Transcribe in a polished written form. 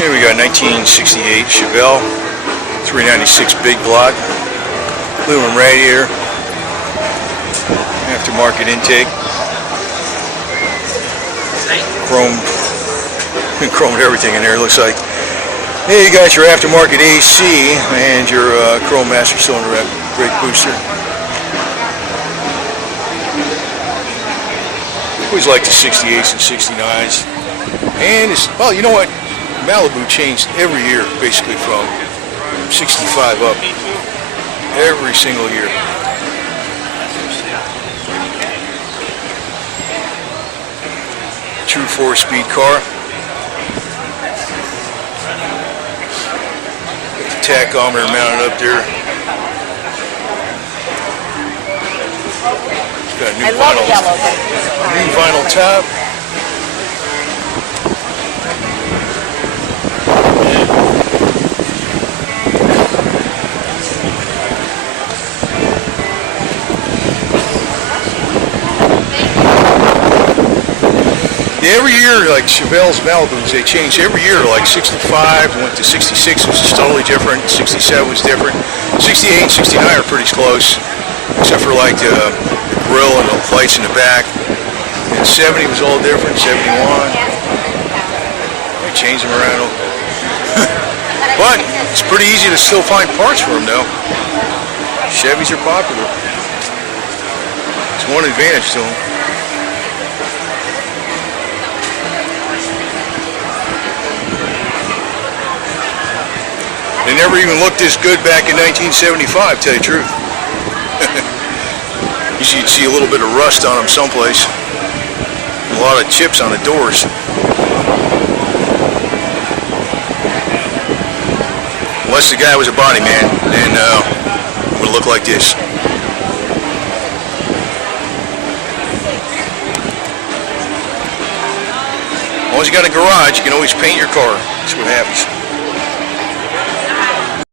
Here we got 1968 Chevelle 396 big block, aluminum radiator, aftermarket intake, chromed everything in there. Looks like. Hey, you got your aftermarket AC and your chrome master cylinder brake booster. Always like the 68s and 69s. And it's, well, you know what? Malibu changed every year, basically from 65 up. Every single year. True 4-speed car. Tachometer mounted up there. It's got a new vinyl top. Every year, like Chevelle's Malibus, they change every year. Like 65 went to 66, which is totally different. 67 was different. 68 and 69 are pretty close, except for like the grill and the lights in the back. And 70 was all different. 71. They changed them around. But it's pretty easy to still find parts for them, though. Chevys are popular. It's one advantage to them. They never even looked this good back in 1975, tell you the truth. Usually you'd see a little bit of rust on them someplace. A lot of chips on the doors. Unless the guy was a body man, then it would look like this. As long as you got a garage, you can always paint your car. That's what happens.